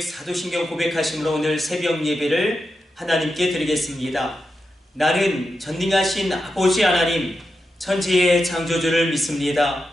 고백, 사도신경 고백하심으로 오늘 새벽 예배를 하나님께 드리겠습니다. 나는 전능하신 아버지 하나님, 천지의 창조주를 믿습니다.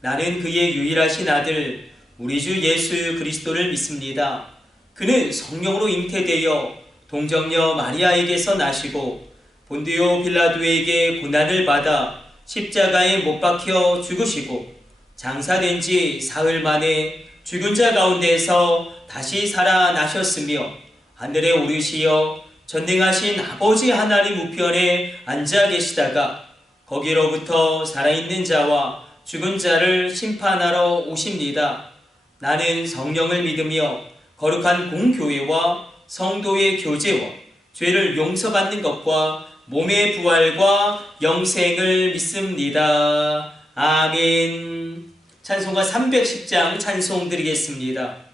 나는 그의 유일하신 아들, 우리 주 예수 그리스도를 믿습니다. 그는 성령으로 잉태되어 동정녀 마리아에게서 나시고 본디오 빌라도에게 고난을 받아 십자가에 못 박혀 죽으시고 장사된 지 사흘 만에 죽은 자 가운데서 다시 살아나셨으며 하늘에 오르시어 전능하신 아버지 하나님 우편에 앉아 계시다가 거기로부터 살아있는 자와 죽은 자를 심판하러 오십니다. 나는 성령을 믿으며 거룩한 공교회와 성도의 교제와 죄를 용서받는 것과 몸의 부활과 영생을 믿습니다. 아멘. 찬송가 310장 찬송 드리겠습니다.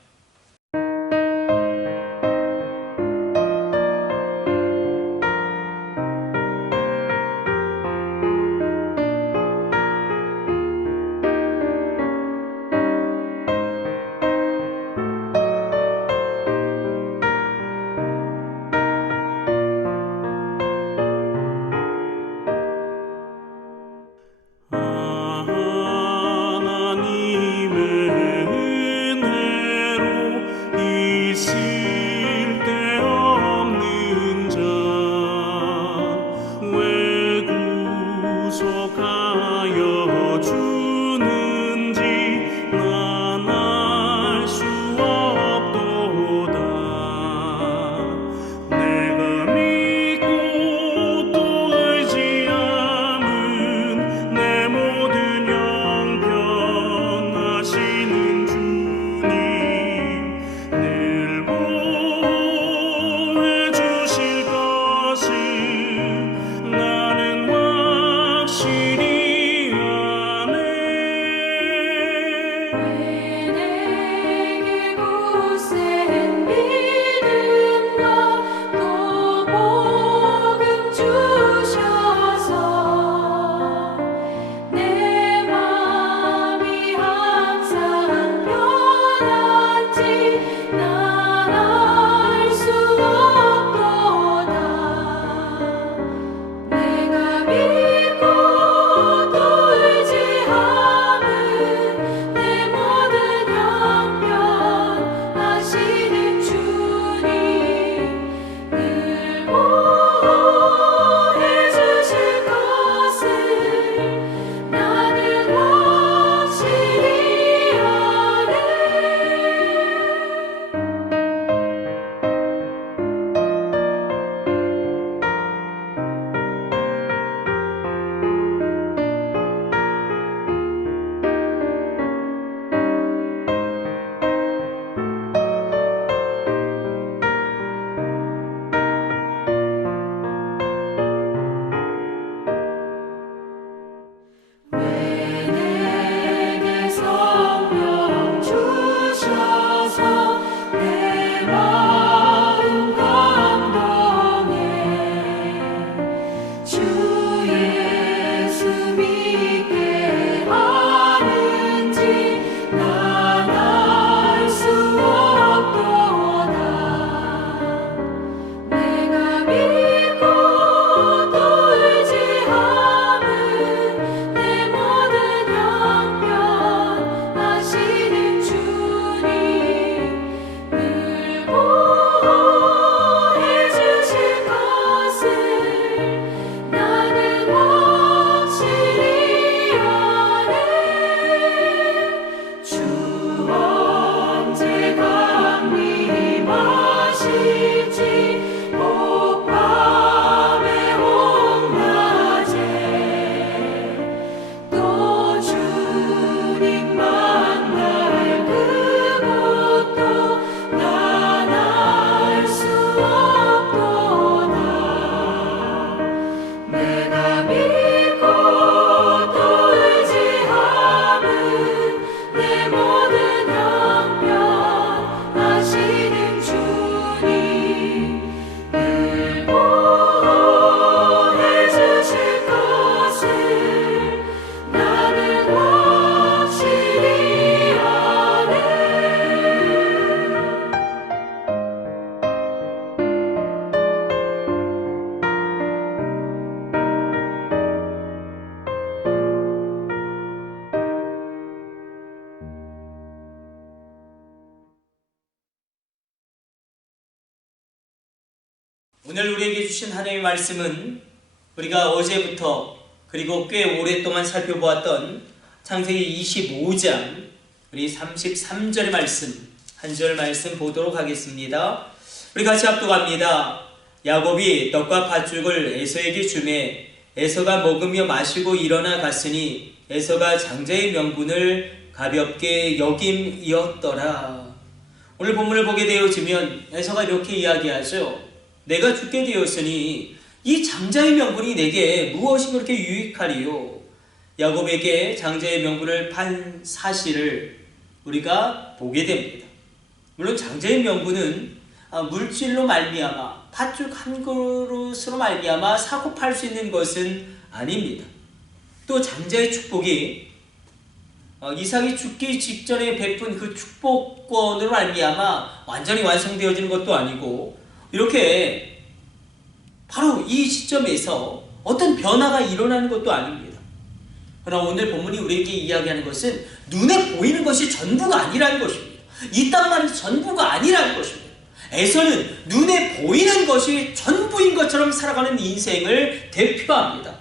하나님의 은혜 우리에게 주신 하나님의 말씀은 우리가 어제부터 그리고 꽤 오랫동안 살펴보았던 창세기 25장 우리 33절의 말씀, 한 절 말씀 보도록 하겠습니다. 우리 같이 합독합니다. 야곱이 떡과 팥죽을 에서에게 주매 에서가 먹으며 마시고 일어나 갔으니 에서가 장자의 명분을 가볍게 여김이었더라. 오늘 본문을 보게 되어지면 에서가 이렇게 이야기하죠. 내가 죽게 되었으니 이 장자의 명분이 내게 무엇이 그렇게 유익하리요? 야곱에게 장자의 명분을 판 사실을 우리가 보게 됩니다. 물론 장자의 명분은 물질로 말미암아 팥죽 한 그릇으로 말미암아 사고 팔 수 있는 것은 아닙니다. 또 장자의 축복이 이삭이 죽기 직전에 베푼 그 축복권으로 말미암아 완전히 완성되어지는 것도 아니고 이렇게 바로 이 시점에서 어떤 변화가 일어나는 것도 아닙니다. 그러나 오늘 본문이 우리에게 이야기하는 것은 눈에 보이는 것이 전부가 아니라는 것입니다. 이 땅만이 전부가 아니라는 것입니다. 에서는 눈에 보이는 것이 전부인 것처럼 살아가는 인생을 대표합니다.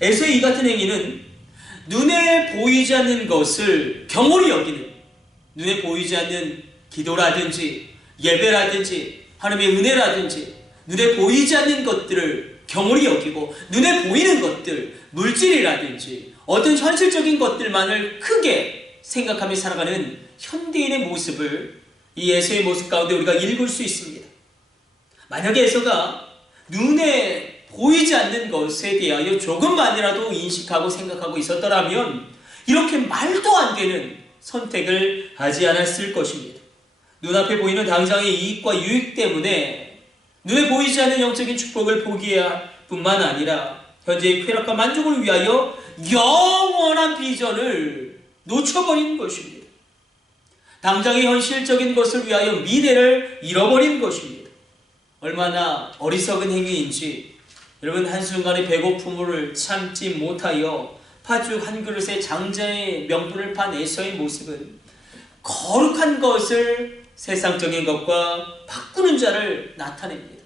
에서의 이 같은 행위는 눈에 보이지 않는 것을 경홀히 여기는, 눈에 보이지 않는 기도라든지 예배라든지 하나님의 은혜라든지 눈에 보이지 않는 것들을 경홀히 여기고 눈에 보이는 것들, 물질이라든지 어떤 현실적인 것들만을 크게 생각하며 살아가는 현대인의 모습을 이 에서의 모습 가운데 우리가 읽을 수 있습니다. 만약에 에서가 눈에 보이지 않는 것에 대하여 조금만이라도 인식하고 생각하고 있었더라면 이렇게 말도 안 되는 선택을 하지 않았을 것입니다. 눈앞에 보이는 당장의 이익과 유익 때문에 눈에 보이지 않는 영적인 축복을 포기할 뿐만 아니라 현재의 쾌락과 만족을 위하여 영원한 비전을 놓쳐버린 것입니다. 당장의 현실적인 것을 위하여 미래를 잃어버린 것입니다. 얼마나 어리석은 행위인지 여러분, 한순간의 배고픔을 참지 못하여 팥죽 한 그릇에 장자의 명분을 판 에서의 모습은 거룩한 것을 세상적인 것과 바꾸는 자를 나타냅니다.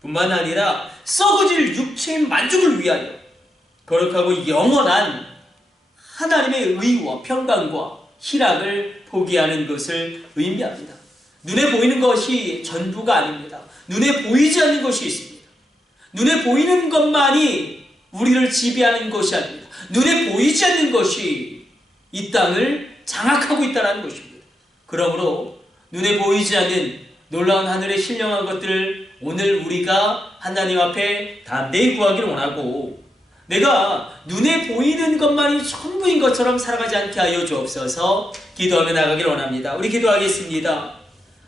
뿐만 아니라 썩어질 육체의 만족을 위하여 거룩하고 영원한 하나님의 의와 평강과 희락을 포기하는 것을 의미합니다. 눈에 보이는 것이 전부가 아닙니다. 눈에 보이지 않는 것이 있습니다. 눈에 보이는 것만이 우리를 지배하는 것이 아닙니다. 눈에 보이지 않는 것이 이 땅을 장악하고 있다는 것입니다. 그러므로 눈에 보이지 않는 놀라운 하늘의 신령한 것들을 오늘 우리가 하나님 앞에 담대히 구하기를 원하고 내가 눈에 보이는 것만이 전부인 것처럼 살아가지 않게 하여 주옵소서. 기도하며 나가기를 원합니다. 우리 기도하겠습니다.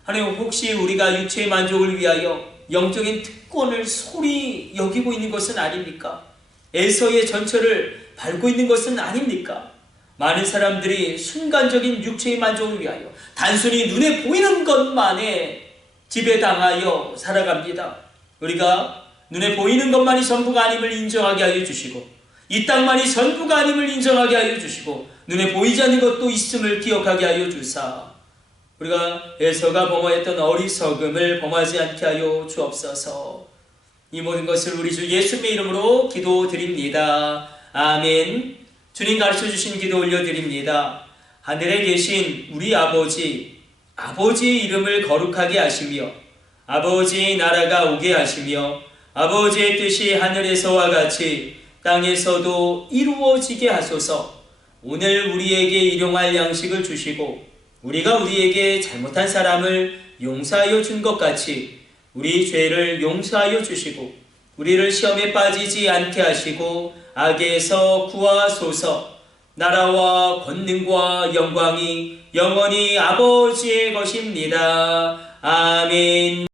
하나님, 혹시 우리가 육체의 만족을 위하여 영적인 특권을 소홀히 여기고 있는 것은 아닙니까? 에서의 전철을 밟고 있는 것은 아닙니까? 많은 사람들이 순간적인 육체의 만족을 위하여 단순히 눈에 보이는 것만에 지배당하여 살아갑니다. 우리가 눈에 보이는 것만이 전부가 아님을 인정하게 하여 주시고 이 땅만이 전부가 아님을 인정하게 하여 주시고 눈에 보이지 않는 것도 있음을 기억하게 하여 주사 우리가 에서가 범하였던 어리석음을 범하지 않게 하여 주옵소서. 이 모든 것을 우리 주 예수님의 이름으로 기도드립니다. 아멘. 주님 가르쳐 주신 기도 올려드립니다. 하늘에 계신 우리 아버지, 아버지의 이름을 거룩하게 하시며 아버지의 나라가 오게 하시며 아버지의 뜻이 하늘에서와 같이 땅에서도 이루어지게 하소서. 오늘 우리에게 일용할 양식을 주시고 우리가 우리에게 잘못한 사람을 용서하여 준 것 같이 우리 죄를 용서하여 주시고 우리를 시험에 빠지지 않게 하시고 악에서 구하소서. 나라와 권능과 영광이 영원히 아버지의 것입니다. 아멘.